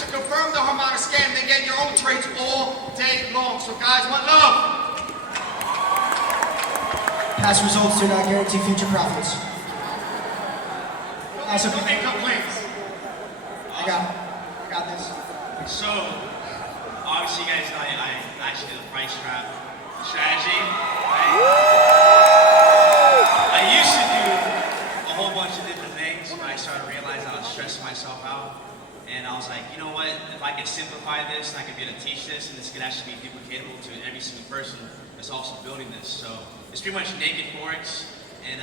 to confirm the harmonic scan, then get your own trades all day long. So guys, one love. Past results do not guarantee future profits. Also, No income claims. I got this. So, obviously, you guys know I actually did a price trap strategy. Right? I used to do a whole bunch of different things, but I started realizing I was stressing myself out. And I was like, you know what? If I could simplify this, and I could be able to teach this, and this could actually be duplicatable to every single person that's also building this. So, it's pretty much naked Forex and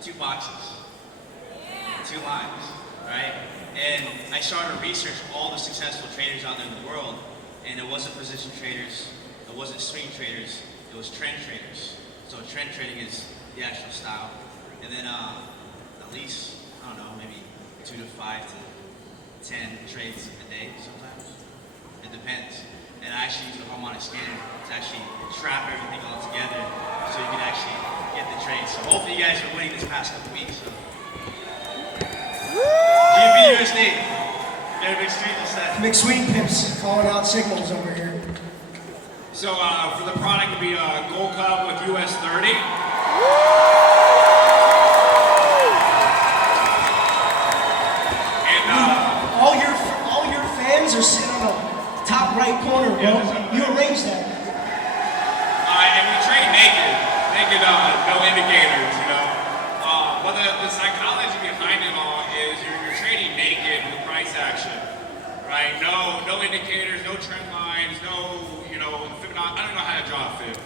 2 boxes, 2 lines, right? And I started to research all the successful traders out there in the world, and it wasn't position traders, it wasn't swing traders, it was trend traders. So trend trading is the actual style. And then at least, I don't know, maybe 2 to 5 to 10 trades a day sometimes. It depends. And I actually use the harmonic scanner to actually trap everything all together so you can actually get the trades. So hopefully you guys are winning this past couple weeks. So. GBUSD. Very big street to set. McSween Pips calling out signals over here. So for the product, it'd be a Gold Cup with US 30. And all your fans are sitting on the top right corner, bro. Yeah, You arranged that. and we trade naked, no indicators, you know. But the psychology behind it all is you're trading naked with price action, right? No indicators, no trend lines, no, you know, I don't know how to draw a fib.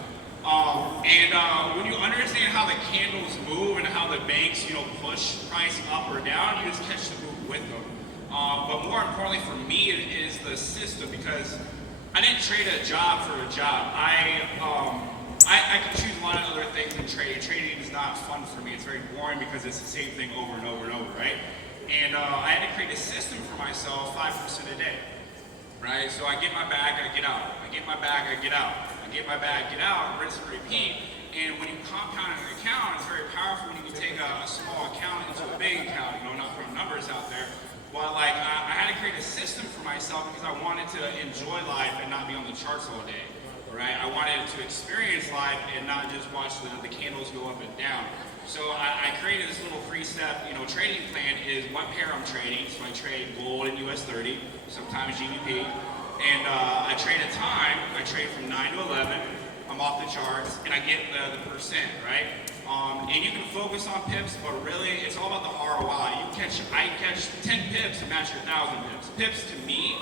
And when you understand how the candles move and how the banks, you know, push price up or down, you just catch the move with them. But more importantly for me, it is the system, because I didn't trade a job for a job. I can choose a lot of other things in trading. Trading is not fun for me. It's very boring because it's the same thing over and over and over, right? And I had to create a system for myself, 5% a day, right? So I get my bag, I get out. I get my bag, I get out. I get my bag, get out, rinse and repeat. And when you compound an account, it's very powerful when you can take a small account into a big account, you know, not throwing numbers out there. But like, I had to create a system for myself because I wanted to enjoy life and not be on the charts all day. Right? I wanted to experience life and not just watch the candles go up and down. So I created this little 3-step, you know, trading plan. Is what pair I'm trading. So I trade gold and US 30, sometimes GBP, and I trade a time. I trade from 9 to 11. I'm off the charts, and I get the percent, right? And you can focus on pips, but really it's all about the ROI. I catch 10 pips to match your 1,000 pips. Pips to me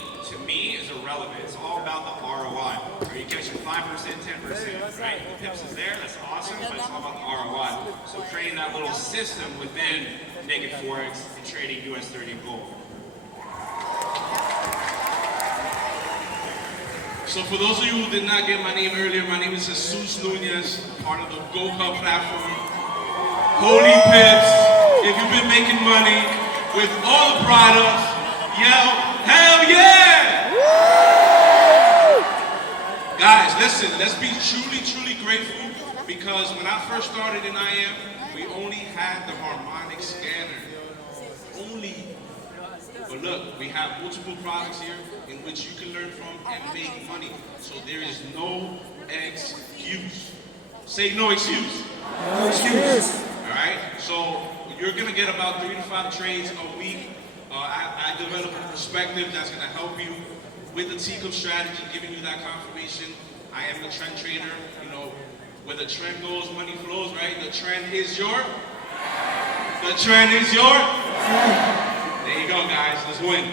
is irrelevant. It's all about the ROI. Are you catching 5%, 10%, right? The pips is there, that's awesome, but it's all about the ROI. So creating that little system within naked Forex and trading US 30 gold. So for those of you who did not get my name earlier, my name is Jesus Nunez, part of the Gold Cup platform. Holy Pips, if you've been making money with all the products, yell, hell yeah! Guys, listen, let's be truly grateful, because when I first started in IM, we only had the harmonic scanner. Only. But look, we have multiple products here in which you can learn from and make money. So there is no excuse. Say no excuse. No excuse. Alright? So you're going to get about 3 to 5 trades a week. I develop a perspective that's going to help you with the teacup strategy, giving you that confirmation. I am the trend trader. You know, where the trend goes, money flows, right? The trend is your. The trend is your. There you go, guys. Let's win.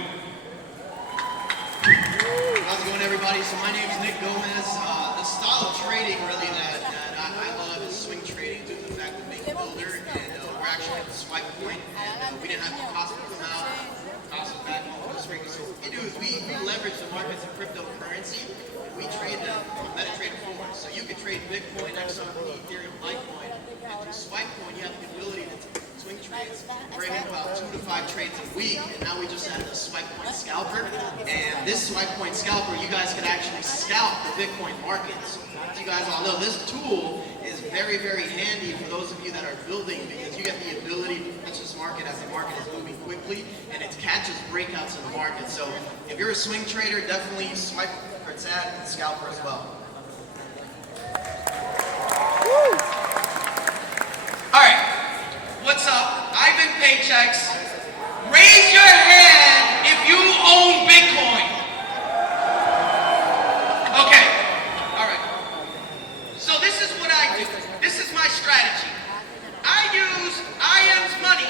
How's it going, everybody? So my name is Nick Gomez. The style of trading really that I love is swing trading due to the fact of being a builder, and we're actually at the swipe point, and we didn't have the cost to come out, cost of back home to swing. So what we do is we leverage the markets of cryptocurrency, and we trade them MetaTrader 4. So you can trade Bitcoin, XRP, Ethereum, Litecoin, and through swipe point you have the ability to swing trades. We're in about 2 to 5 trades a week, and now we just added a swipe point scalper, and this swipe point scalper, you guys can actually scalp the Bitcoin market. So as you guys all know, this tool is very, very handy for those of you that are building because you get the ability to catch this market as the market is moving quickly and it catches breakouts in the market. So if you're a swing trader, definitely swipe or tag and scalper as well. All right, what's up? Ivan Paychecks. Raise your hand if you own Bitcoin. Okay, all right. So this is what I do. This is my strategy. I use IM's money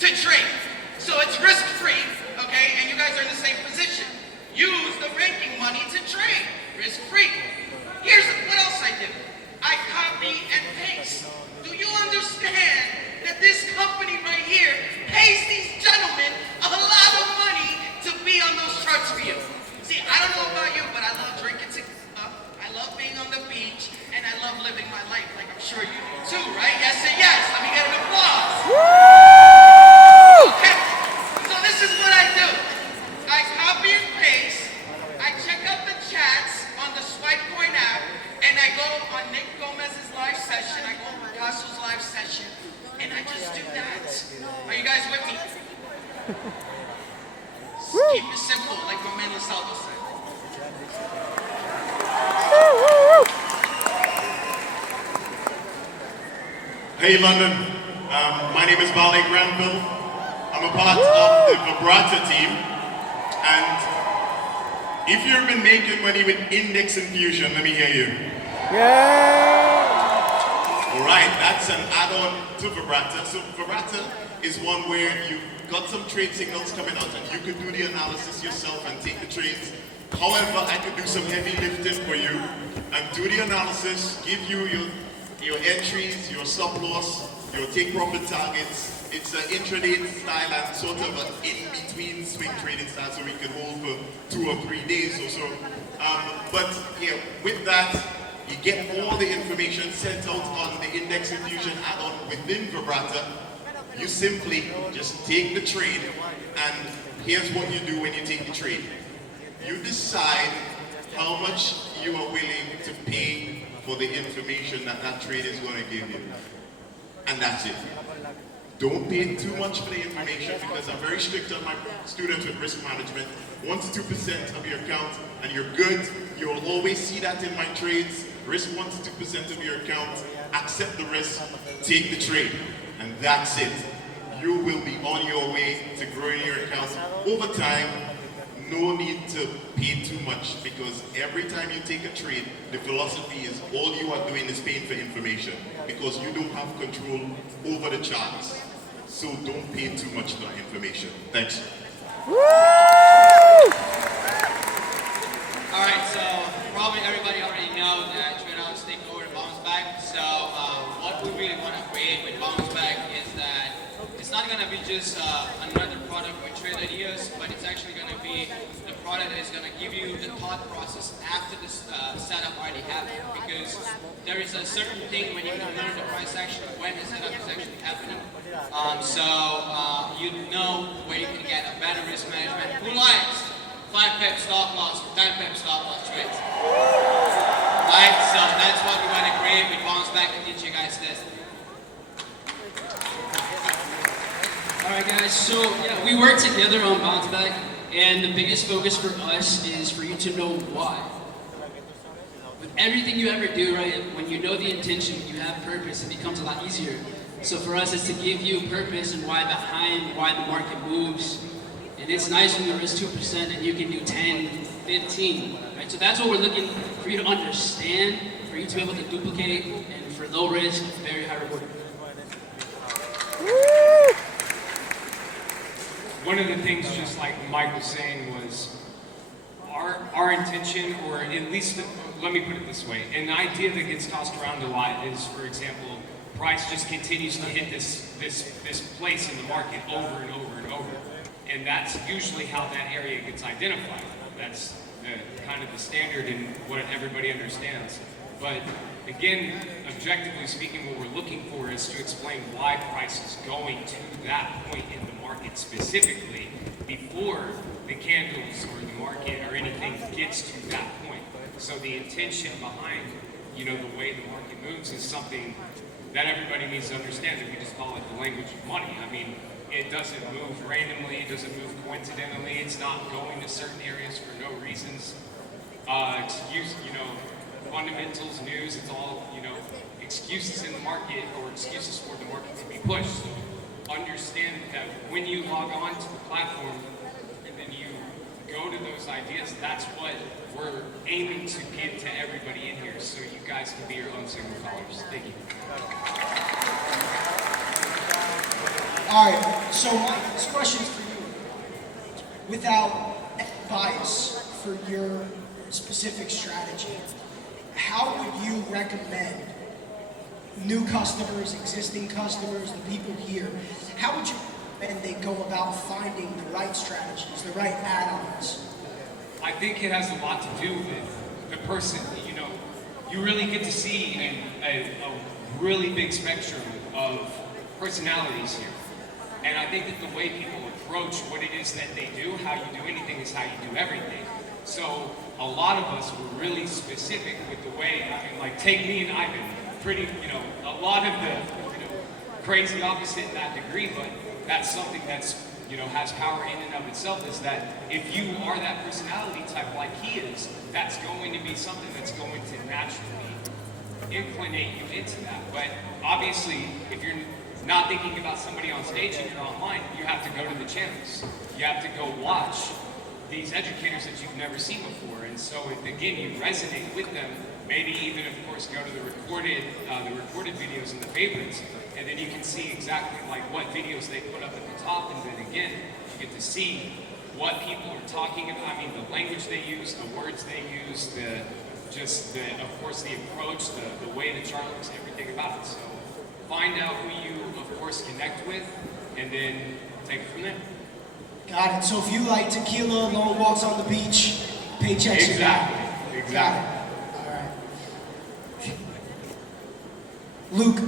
to trade. So it's risk-free, okay? And you guys are in the same position. Use the ranking money to trade, risk-free. Here's what else I do. I copy and paste. Do you understand that this company right here pays these gentlemen a lot of money to be on those charts for you? See, I don't know about you, but I love drinking tequila. I love being on the beach, and I love living my life, like I'm sure you do too, right? Yes and yes. Let me get an applause. Okay. So this is what I do. I copy and paste. I check out the chats on the Swipecoin app, and I go on Nick Gomez's live session. I go on Picasso's live session, and I just do that. Are you guys with me? Keep it simple, like my man Lasaldo said. Hey London, my name is Ballet Granville. I'm a part of the Vibrata team, and if you've been making money with index infusion, let me hear you. Alright, that's an add-on to Vibrata. So Vibrata is one where you got some trade signals coming out and you could do the analysis yourself and take the trades. However, I could do some heavy lifting for you and do the analysis, give you your entries, your stop loss, your take profit targets. It's an intraday style and sort of an in-between swing trading style so we can hold for 2 or 3 days or so. But yeah, with that, you get all the information sent out on the index infusion add-on within Vibrata. You simply just take the trade, and here's what you do when you take the trade. You decide how much you are willing to pay for the information that that trade is going to give you. And that's it. Don't pay too much for the information because I'm very strict on my students with risk management. 1 to 2% of your account and you're good. You'll always see that in my trades. Risk 1 to 2% of your account, accept the risk, take the trade. And that's it. You will be on your way to growing your account over time. No need to pay too much because every time you take a trade, the philosophy is all you are doing is paying for information because you don't have control over the charts. So don't pay too much for that information. Thanks. All right, so probably everybody already know that trade outs take over and bounce back. So what we really want to create with bounce back is that it's not going to be just another product with trade ideas, but it's actually going to be the product that is going to give you the thought process after the setup already happened. Because there is a certain thing when you can learn the price action when the setup is actually happening. You know where you can get a better risk management. Who likes 5 pip stop loss, 10 pip stop loss trades? Right? So that's what we want to create. We bounce back and teach you guys this. Alright guys, so yeah, we work together on Bounce Back, and the biggest focus for us is for you to know why. With everything you ever do, right, when you know the intention, you have purpose, it becomes a lot easier. So for us, it's to give you purpose and why behind why the market moves. And it's nice when you risk 2% and you can do 10, 15, right? So that's what we're looking for you to understand, for you to be able to duplicate, and for low risk, very high reward. One of the things, just like Mike was saying, was our intention, or at least, let me put it this way, an idea that gets tossed around a lot is, for example, price just continues to hit this place in the market over and over and over. And that's usually how that area gets identified. That's kind of the standard and what everybody understands. But again, objectively speaking, what we're looking for is to explain why price is going to that point in the market specifically before the candles or the market or anything gets to that point. So the intention behind, the way the market moves is something that everybody needs to understand, and we just call it the language of money. I mean, it doesn't move randomly, it doesn't move coincidentally, it's not going to certain areas for no reasons. Fundamentals, news, it's all, excuses in the market or excuses for the market to be pushed. So understand that when you log on to the platform and then you go to those ideas, that's what we're aiming to give to everybody in here so you guys can be your own signal callers. Thank you. All right, so my next question is for you. Without bias for your specific strategy, how would you recommend new customers, existing customers, the people here, how would you recommend they go about finding the right strategies, the right add-ons? I think it has a lot to do with the person. You really get to see a really big spectrum of personalities here. And I think that the way people approach what it is that they do, how you do anything is how you do everything. So a lot of us were really specific with the way, like take me and Ivan, pretty, a lot of the, crazy opposite in that degree, but that's something that's, has power in and of itself, is that if you are that personality type like he is, that's going to be something that's going to naturally inclinate you into that. But obviously, if you're not thinking about somebody on stage and you're online, you have to go to the channels. You have to go watch these educators that you've never seen before. And so, again, you resonate with them. Maybe even, of course, go to the recorded videos and the favorites, and then you can see exactly like what videos they put up at the top. And then again, you get to see what people are talking about. I mean, the language they use, the words they use, of course, the approach, the way the chart looks, everything about it. So find out who you, of course, connect with, and then take it from there. Got it. So if you like tequila, long walks on the beach, paychecks. Exactly. Got it. All right. Luke,